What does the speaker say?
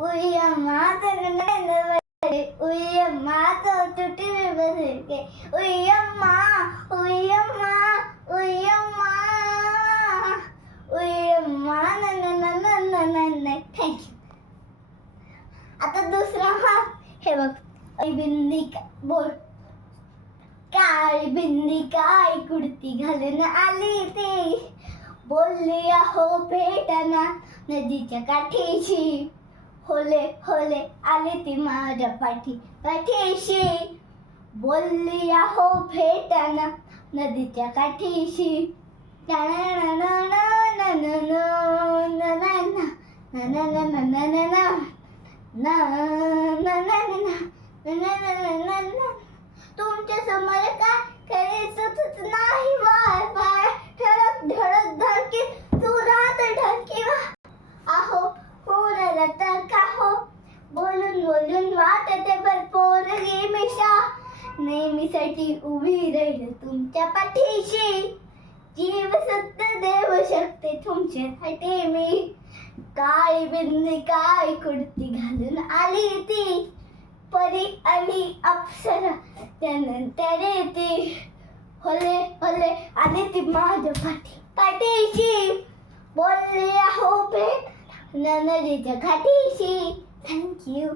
उय्यम्मा उय्यम्मा चौचुटी बसके उय्यम्मा उय्यम्मा उय्यम्मा उय्यम्मा थँक्यू. आता दुसरा हा हे बघ. बिंदी बोल. काळी बिंदी काळी कुर्ती घालून आली ती, बोलली अहो भेटना नदीच्या काठीशी, होले होले आली ती माझ्या पाठीशी, बोलली अहो भेटना नदीच्या काठीशी. तुमच्या समोर काय सुचत नाही वाय ठळक ढळक धडकी सुरात ढळकी आहो पोराला तर का हो, बोलून बोलून वाटते पर पोरगी मिशा, नेहमीसाठी उभी राहील तुमच्या पाठीशी, जीव सत्य देव शकते तुमच्यासाठी मी, काळी बिंदी काळी कुर्ती घालून आली ती, परी आली अप्सरा त्यानंतर ती, होले होले आली ती माझ्या पाठीशी, बोलली अहो भेट नदीच्या काठीशी. थँक्यू.